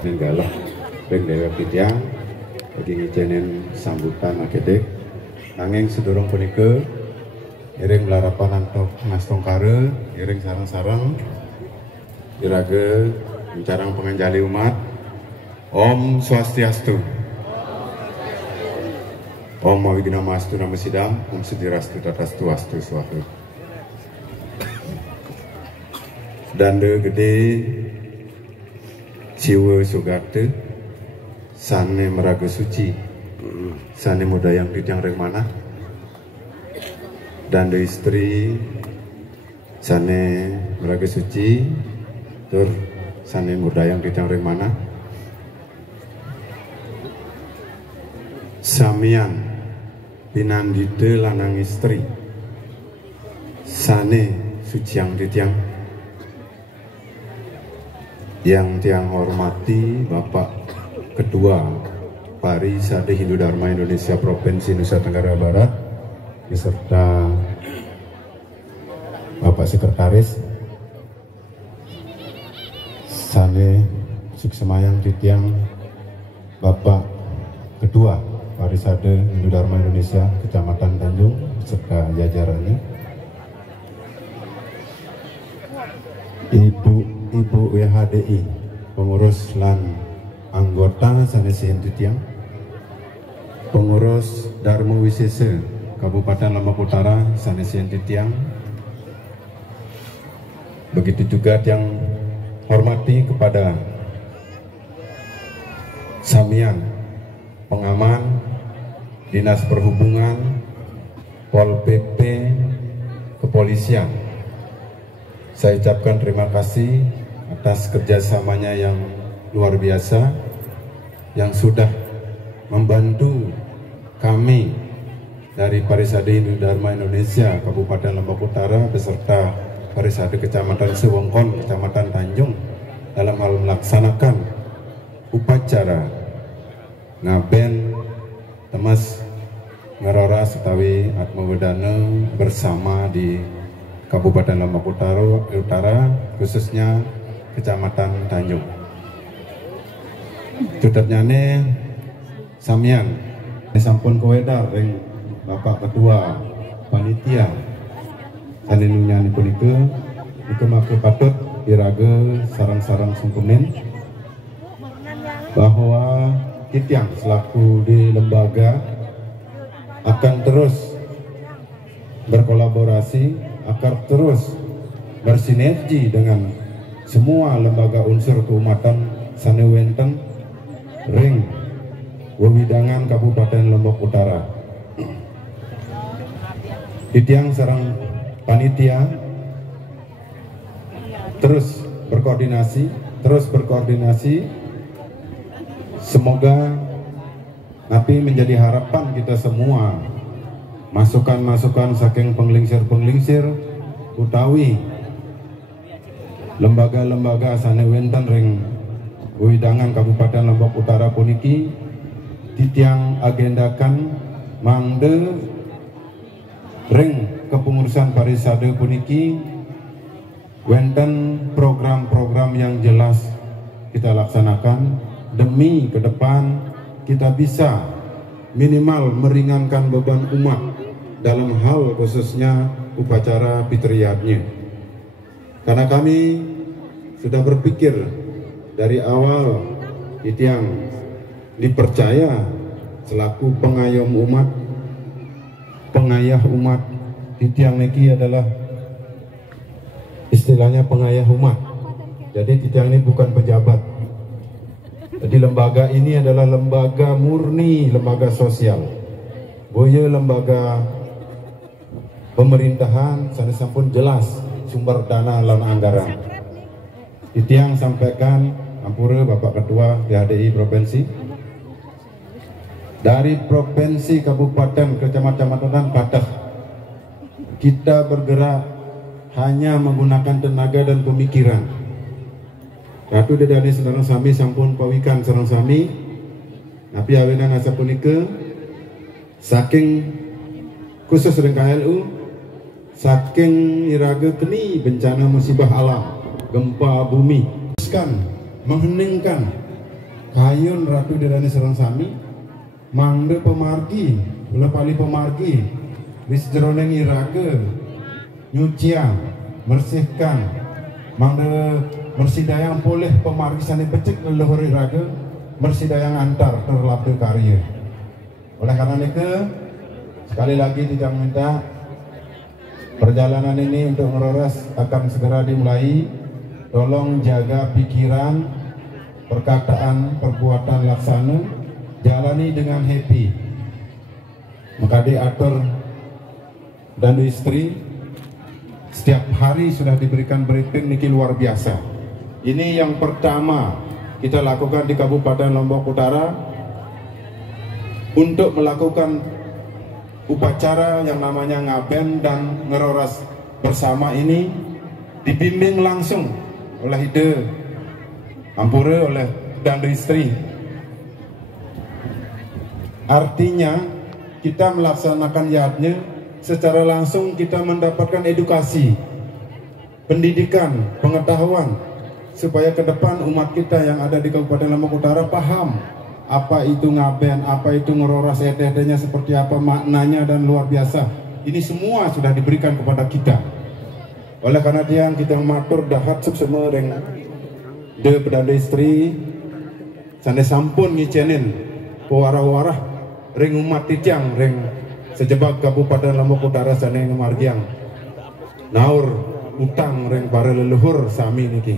nenggalah ping dewek Kitiang bagi ngijenen sambutan akedek nanging sedurung punika iring larapan antok ngastong kare iring sarang-sarang iraga mencarang penganjali umat. Om Swastiastu. Om Mawigna-mastu Namo Sidam. Om Sidirastu Tatastu Astu Swastu. Danda gede Siwa Sugate Sane Meraga Suci Sane Mudayang Didang Remana Danda istri Sane Meraga Suci Tur Sane Mudayang Didang Remana Samian Pinandide lanang istri Sane Suciang Didang yang tiang hormati Bapak Ketua Parisade Hindu Dharma Indonesia Provinsi Nusa Tenggara Barat beserta Bapak Sekretaris Sane Suksemayang Titiang Bapak Ketua Parisade Hindu Dharma Indonesia Kecamatan Tanjung beserta jajarannya, Ibu WHDI, pengurus lan anggota sanesih Titiang, pengurus Dharma Wisese Kabupaten Lombok Utara sanesih Titiang, begitu juga yang hormati kepada Samian pengaman Dinas Perhubungan, Pol PP, Kepolisian. Saya ucapkan terima kasih atas kerjasamanya yang luar biasa yang sudah membantu kami dari Parisade Hindu Dharma Indonesia Kabupaten Lombok Utara beserta Parisade Kecamatan Sewongkon, Kecamatan Tanjung dalam hal melaksanakan upacara ngaben temas ngerora setawi atmawedana bersama di Kabupaten Lombok Utara, khususnya Kecamatan Tanjung. Tutupnyane Samian sampun kewedar ring Bapak Ketua Panitia sanenunya punika iku make patut iraga sarang-sarang sungkemin bahwa Titiang selaku di lembaga akan terus berkolaborasi, akan terus bersinergi dengan semua lembaga unsur keumatan sanewenten ring wewidangan Kabupaten Lombok Utara. Titiang sarang panitia terus berkoordinasi. Semoga napi menjadi harapan kita semua, masukan-masukan saking penglingsir utawi lembaga-lembaga sanewenten ring wewidangan Kabupaten Lombok Utara puniki Titiang agendakan mangde ring kepengurusan Parisade puniki wenten program-program yang jelas kita laksanakan demi ke depan kita bisa minimal meringankan beban umat dalam hal khususnya upacara fitriyatnya. Karena kami sudah berpikir dari awal Titiang dipercaya selaku pengayom umat, pengayah umat. Titiang niki adalah istilahnya pengayah umat. Jadi Titiang ini bukan pejabat. Jadi lembaga ini adalah lembaga murni, lembaga sosial. Boya lembaga pemerintahan, sana sampun jelas sumber dana lan anggaran. Titiang sampaikan ampura Bapak Ketua PHDI Provinsi. Dari provinsi, kabupaten, kecamatan patah kita bergerak hanya menggunakan tenaga dan pemikiran. Ratu dedane sareng sami sampun pawikan sareng sami. Napi awena ngasa punika saking khusus ring KLU saking iraga keni bencana musibah alam, gempa bumi, mengheningkan kayun Ratu Dedane Serang Sami mangde pemargi lepali pemargi wis jroning irage nyucian bersihkan mangde mersidayang poleh pemargi sane becek leluhur irage mersidayang antar terlapde karya. Oleh karena itu sekali lagi tidak minta perjalanan ini untuk ngeroras akan segera dimulai. Tolong jaga pikiran, perkataan, perbuatan laksana, jalani dengan happy. Maka diatur dan istri setiap hari sudah diberikan briefing niki luar biasa. Ini yang pertama kita lakukan di Kabupaten Lombok Utara untuk melakukan upacara yang namanya ngaben dan ngeroras bersama ini dibimbing langsung oleh ide ampure oleh dan istri. Artinya kita melaksanakan yadnya secara langsung kita mendapatkan edukasi, pendidikan, pengetahuan supaya ke depan umat kita yang ada di Kabupaten Lombok Utara paham apa itu ngaben, apa itu ngeroras nya seperti apa maknanya dan luar biasa. Ini semua sudah diberikan kepada kita. Oleh karena dia kita matur dahat semua reng de pedanda istri sande sampun ngicenin pewarah-warah ring umat titiang ring sejebak Kabupaten Lombok Utara sane ngemargiang naur utang ring para leluhur sami niki.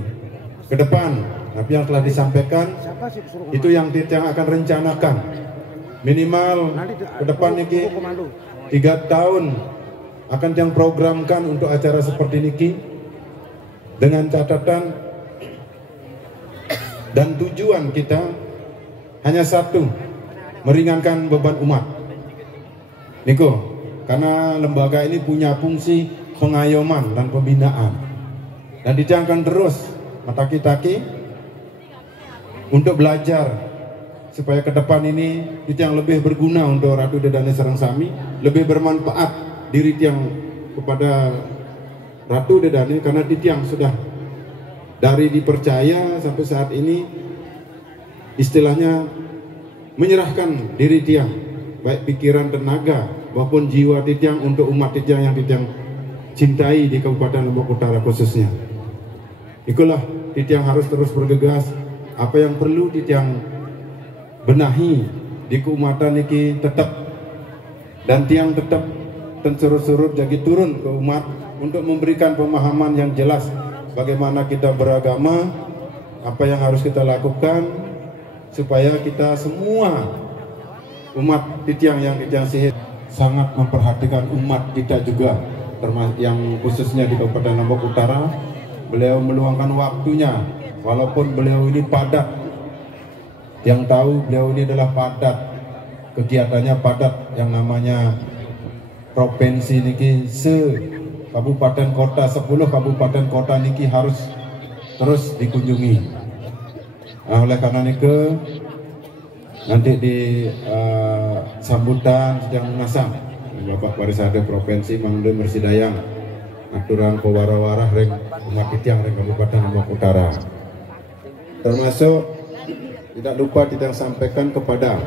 Ke depan apa yang telah disampaikan itu yang titiang akan rencanakan minimal ke depan niki 3 tahun akan yang programkan untuk acara seperti niki dengan catatan dan tujuan kita hanya satu, meringankan beban umat. Niko, karena lembaga ini punya fungsi pengayoman dan pembinaan dan dicangkan terus mataki-taki untuk belajar supaya ke depan ini kita yang lebih berguna untuk Ratu Dedane Serang Sami, lebih bermanfaat diri tiang kepada Ratu Dedane karena tiang sudah dari dipercaya sampai saat ini istilahnya menyerahkan diri tiang baik pikiran tenaga maupun jiwa tiang untuk umat tiang yang tiang cintai di Kabupaten Lombok Utara khususnya. Itulah tiang harus terus bergegas apa yang perlu tiang benahi di keumatan ini tetap dan tiang tetap dan surut-surut jadi turun ke umat untuk memberikan pemahaman yang jelas bagaimana kita beragama, apa yang harus kita lakukan supaya kita semua umat titiang yang sihir sangat memperhatikan umat kita juga termasuk yang khususnya di Kabupaten Lombok Utara. Beliau meluangkan waktunya walaupun beliau ini padat, yang tahu beliau ini adalah padat, kegiatannya padat yang namanya provinsi niki kabupaten kota 10 kabupaten kota niki harus terus dikunjungi. Nah, oleh karena niki nanti di sambutan sedang munasab Bapak Parisade Provinsi Mangde Mersidayang aturan pewara-warah reng umat titiang reng Kabupaten Lombok Utara. Termasuk tidak lupa kita sampaikan kepada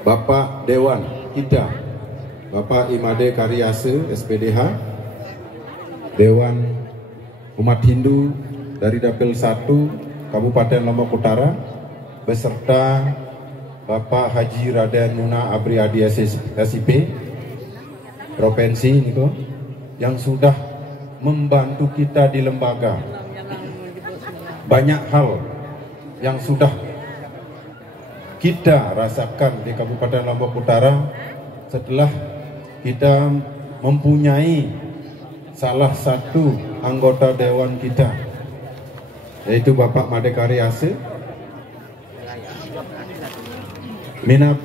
Bapak Dewan kita Bapak Imade Karyase SPDH Dewan Umat Hindu dari Dapil 1 Kabupaten Lombok Utara beserta Bapak Haji Raden Yuna Abriadi SIP Provinsi itu yang sudah membantu kita di lembaga. Banyak hal yang sudah kita rasakan di Kabupaten Lombok Utara setelah kita mempunyai salah satu anggota dewan kita yaitu Bapak Made Karyase minap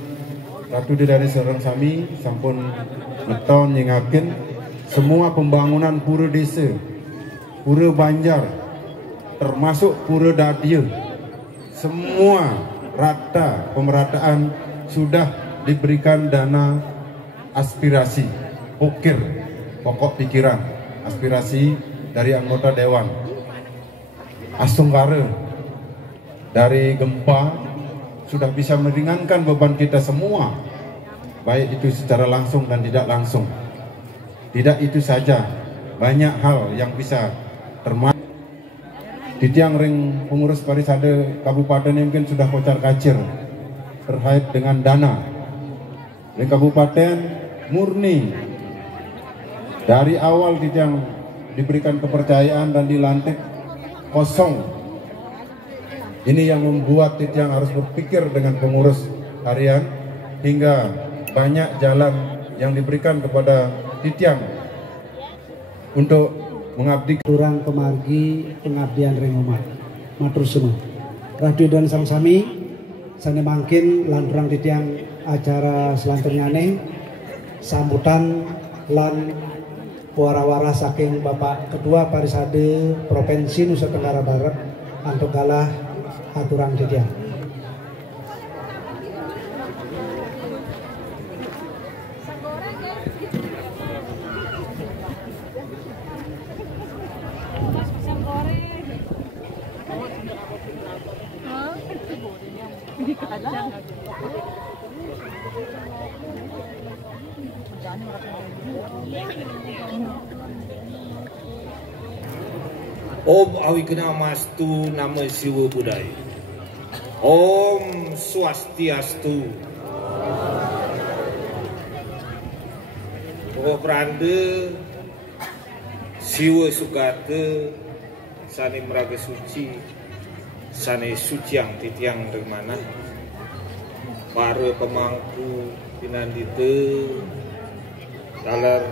Ratu Dedane Serang Sami sampun ngeton nyingakin semua pembangunan pura desa, pura Banjar termasuk pura Dadia semua rata pemerataan sudah diberikan dana aspirasi, pokok pikiran, aspirasi dari anggota dewan. Astunggara dari gempa sudah bisa meringankan beban kita semua, baik itu secara langsung dan tidak langsung. Tidak itu saja, banyak hal yang bisa termasuk di tiang ring pengurus Parisade Kabupaten ini mungkin sudah kocar kacir terkait dengan dana. Di kabupaten murni dari awal di tiang diberikan kepercayaan dan dilantik kosong. Ini yang membuat Titiang harus berpikir dengan pengurus harian hingga banyak jalan yang diberikan kepada Titiang untuk mengabdi kurang kemargi pengabdian ring umat. Matur sunuhun. Radio dan sami sane mangkin lan Titiang acara selanjutnya sambutan lan wara-wara saking Bapak Ketua Parisade Provinsi Nusa Tenggara Barat antuk kalah aturan Titiang. Om Awikna Mastu Nama Siwa Budaya. Om Swastiastu. Poho Pranda Siwa Sukata Sani Meraga Suci Sani Suciang Titiang Remana para pemangku pinandita dalar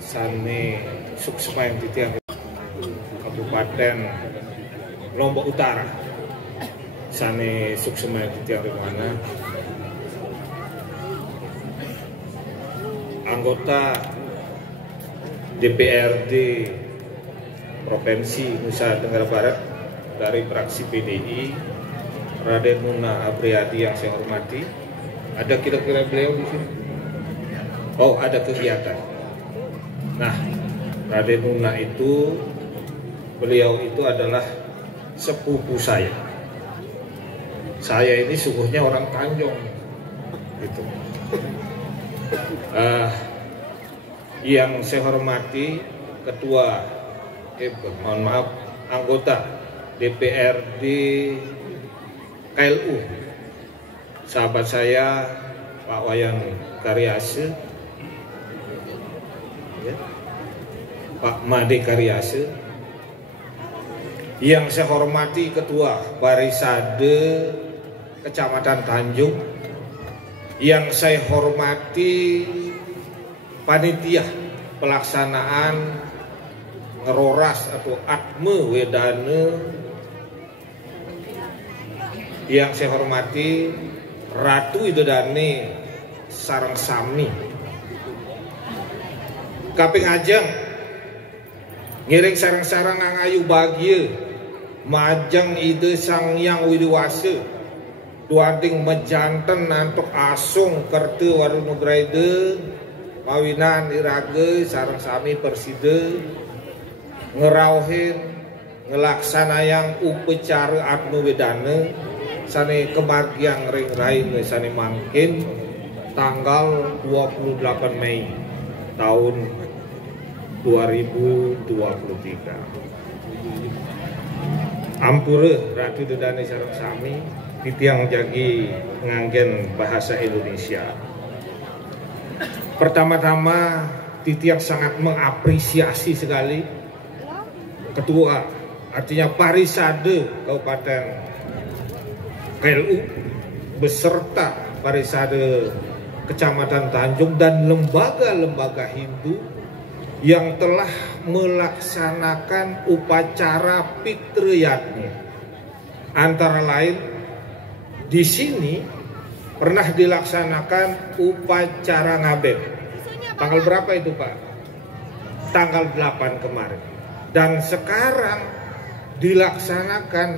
sani suksma yang Titiang Kabupaten Lombok Utara sane suksema Titiang Remana, anggota DPRD Provinsi Nusa Tenggara Barat dari fraksi PDI, Raden Nuna Abriadi yang saya hormati. Ada kira-kira beliau di sini? Oh, ada kegiatan. Nah, Raden Nuna itu, beliau itu adalah sepupu saya. Saya ini sungguhnya orang Tanjung, gitu. Yang saya hormati ketua, mohon maaf, anggota DPRD KLU, sahabat saya Pak Wayan Karyase, ya, Pak Made Karyase. Yang saya hormati ketua Parisade Kecamatan Tanjung, yang saya hormati panitia pelaksanaan Ngeroras atau Atme Wedane, yang saya hormati Ratu Idodane Sarang Sami, Kaping Ajeng ngiring sarang-sarang ngayu bahagia majang ide sang yang widiwasa duading mejanten nantuk asung kerte warung nugraide mawinan irage sarang sami perside ngerauhin ngelaksanayang upacara Atme Wedane sane kemargiang ring rain sane mangkin tanggal 28 Mei tahun 2023. Ampura Ratu Dedane Sarang Sami Titiang jagi nganggen bahasa Indonesia. Pertama-tama Titiang sangat mengapresiasi sekali ketua, artinya Parisade Kabupaten KLU beserta Parisade Kecamatan Tanjung dan lembaga-lembaga Hindu yang telah melaksanakan upacara Pitriyatni. Antara lain di sini pernah dilaksanakan upacara Ngabem. Tanggal berapa itu, Pak? Tanggal 8 kemarin. Dan sekarang dilaksanakan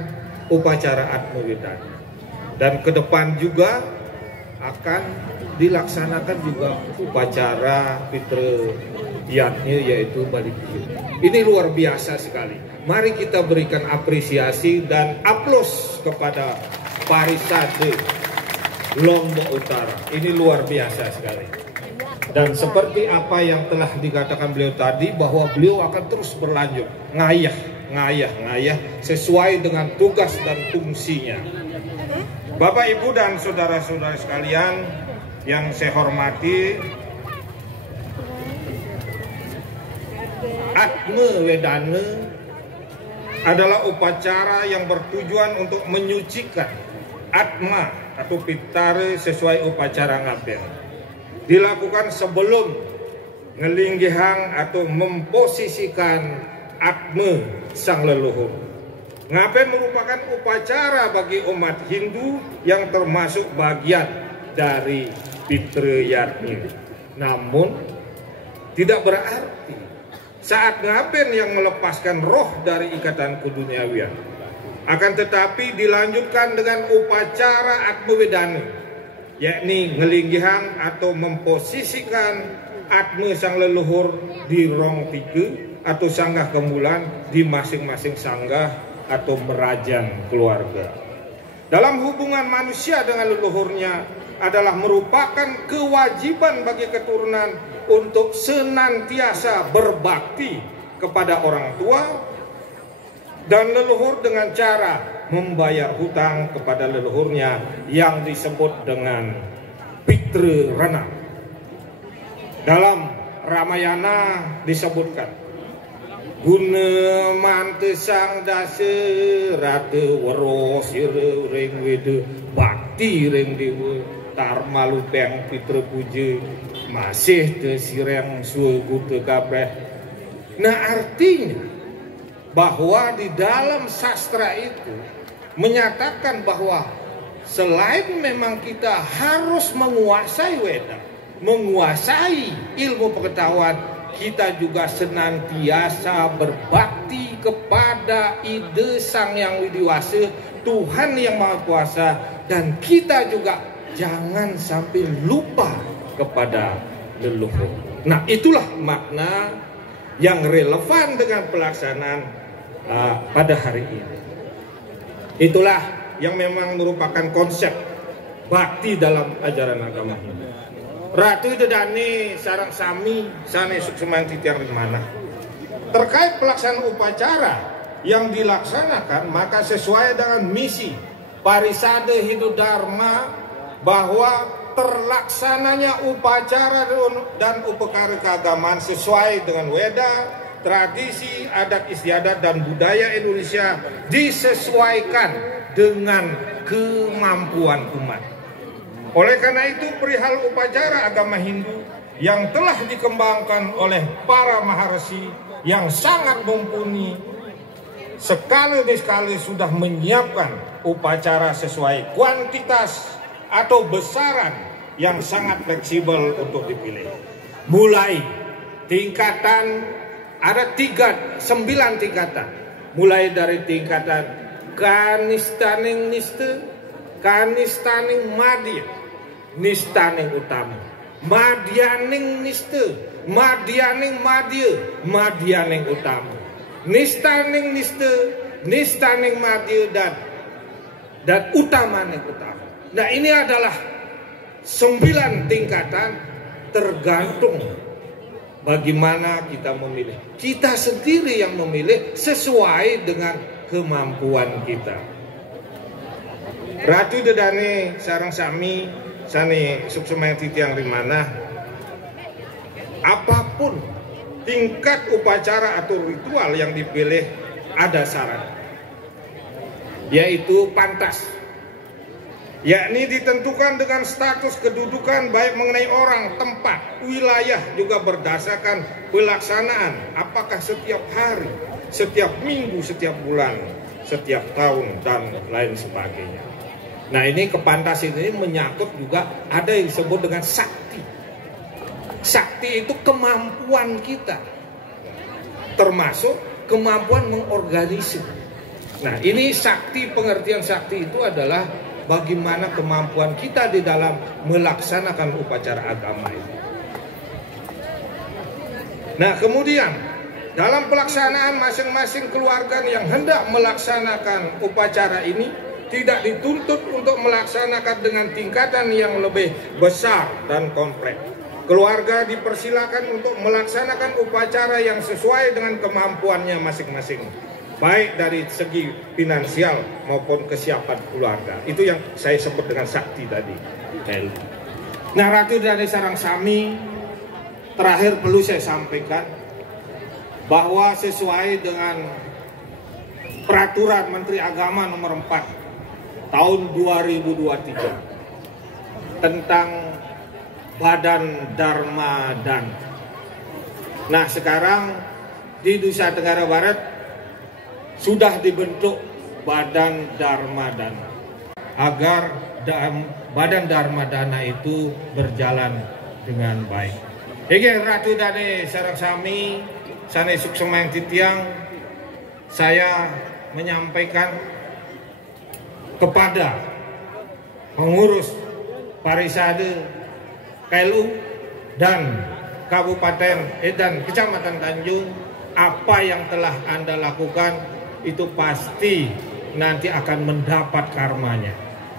upacara Atme Wedane. Dan ke depan juga akan dilaksanakan juga upacara fitriyatnya, yaitu Bali Piyu. Ini luar biasa sekali. Mari kita berikan apresiasi dan aplaus kepada Parisade Lombok Utara. Ini luar biasa sekali. Dan seperti apa yang telah dikatakan beliau tadi, bahwa beliau akan terus berlanjut ngayah sesuai dengan tugas dan fungsinya. Bapak, Ibu, dan saudara-saudara sekalian yang saya hormati, Atme Wedana adalah upacara yang bertujuan untuk menyucikan Atma atau Pitare sesuai upacara ngaben. Dilakukan sebelum ngelinggihang atau memposisikan Atme sang leluhur. Ngaben merupakan upacara bagi umat Hindu yang termasuk bagian dari fitriyatnya. Namun tidak berarti saat ngaben yang melepaskan roh dari ikatan keduniawian. Akan tetapi dilanjutkan dengan upacara Atme Wedana, yakni ngelinggihang atau memposisikan Atme sang leluhur di rong tiga atau sanggah kemulan di masing-masing sanggah atau merajang keluarga. Dalam hubungan manusia dengan leluhurnya adalah merupakan kewajiban bagi keturunan untuk senantiasa berbakti kepada orang tua dan leluhur dengan cara membayar hutang kepada leluhurnya yang disebut dengan Pitre Rana. Dalam Ramayana disebutkan, guna mante sang dasa rata waro sira ring wede bakti ring dewa tar malupeng Pitre puja masih te sireng sua guta kapreh. Nah, artinya bahwa di dalam sastra itu menyatakan bahwa selain memang kita harus menguasai Weda, menguasai ilmu pengetahuan, kita juga senantiasa berbakti kepada ide Sang Yang Widiwasa, Tuhan yang Maha Kuasa, dan kita juga jangan sampai lupa kepada leluhur. Nah, itulah makna yang relevan dengan pelaksanaan pada hari ini. Itulah yang memang merupakan konsep bakti dalam ajaran agama Hindu. Ratu Dedani sarang sami sane sukseman titiang mana. Terkait pelaksanaan upacara yang dilaksanakan, maka sesuai dengan misi Parisade Hindu Dharma bahwa terlaksananya upacara dan upacara keagamaan sesuai dengan Weda, tradisi, adat istiadat dan budaya Indonesia disesuaikan dengan kemampuan umat. Oleh karena itu, perihal upacara agama Hindu yang telah dikembangkan oleh para maharsi yang sangat mumpuni, sekali sudah menyiapkan upacara sesuai kuantitas atau besaran yang sangat fleksibel untuk dipilih. Mulai tingkatan, ada 9 tingkatan. Mulai dari tingkatan kanistaning niste, kanistaning madya, nistaning utama, madyaning niste, madyaning madya, madyaning utama, nistaning niste, nistaning madya, dan utamaning utama. Nah, ini adalah 9 tingkatan, tergantung bagaimana kita memilih. Kita sendiri yang memilih sesuai dengan kemampuan kita. Ratu Dedane sarang sami sane sukseman titiang rimana, apapun tingkat upacara atau ritual yang dipilih ada syarat, yaitu pantas, yakni ditentukan dengan status kedudukan baik mengenai orang, tempat, wilayah, juga berdasarkan pelaksanaan apakah setiap hari, setiap minggu, setiap bulan, setiap tahun, dan lain sebagainya. Nah, ini kepantasan ini menyangkut juga ada yang disebut dengan sakti. Sakti itu kemampuan kita, termasuk kemampuan mengorganisir. Nah, ini sakti, pengertian sakti itu adalah bagaimana kemampuan kita di dalam melaksanakan upacara agama ini. Nah, kemudian dalam pelaksanaan masing-masing keluarga yang hendak melaksanakan upacara ini tidak dituntut untuk melaksanakan dengan tingkatan yang lebih besar dan kompleks. Keluarga dipersilakan untuk melaksanakan upacara yang sesuai dengan kemampuannya masing-masing, baik dari segi finansial maupun kesiapan keluarga. Itu yang saya sebut dengan sakti tadi. Nah, Ratu dari Sarangsami, terakhir perlu saya sampaikan bahwa sesuai dengan Peraturan Menteri Agama nomor 4 tahun 2023 tentang Badan Dharma Dana. Nah, sekarang di Nusa Tenggara Barat sudah dibentuk Badan Dharma Dana agar Badan Dharma Dana itu berjalan dengan baik. Hege Ratu dari Sarangsami, Sane Suksema yang Titiang, saya menyampaikan kepada pengurus Parisade KLU dan Kabupaten dan Kecamatan Tanjung, apa yang telah Anda lakukan itu pasti nanti akan mendapat karmanya.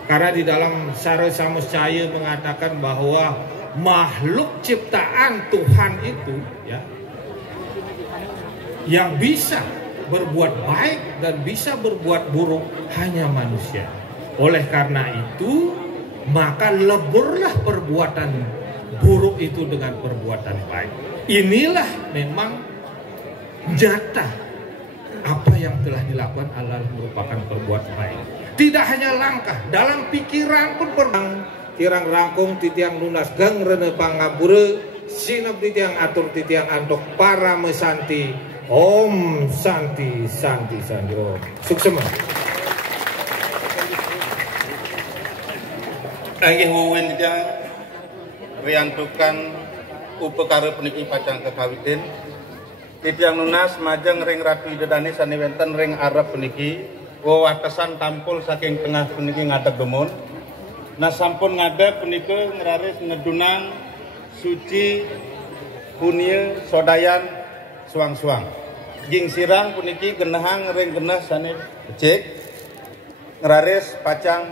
Karena di dalam Sare Samoscaya mengatakan bahwa makhluk ciptaan Tuhan itu ya, yang bisa berbuat baik dan bisa berbuat buruk hanya manusia. Oleh karena itu, maka leburlah perbuatan buruk itu dengan perbuatan baik. Inilah memang jatah apa yang telah dilakukan adalah merupakan perbuatan baik. Tidak hanya langkah, dalam pikiran pun perang tirang rangkung titiang lunas geng rene pangabure sinep titiang atur titiang antok para mesanti Om Santi Santi Santi Om Suksema. Angin wuwin dia riantukan upekara peniki pacang kekawiten titiang lunas majeng ring Ratu Idedani saniwenten ring Arab peniki wawatesan tampul saking tengah peniki ngadeg gemun. Nah sampun ngadeg peniki ngeraris ngedunang suci punya sodayan suang-suang ging sirang puniki genahang ring genah sane becik ngeraris pacang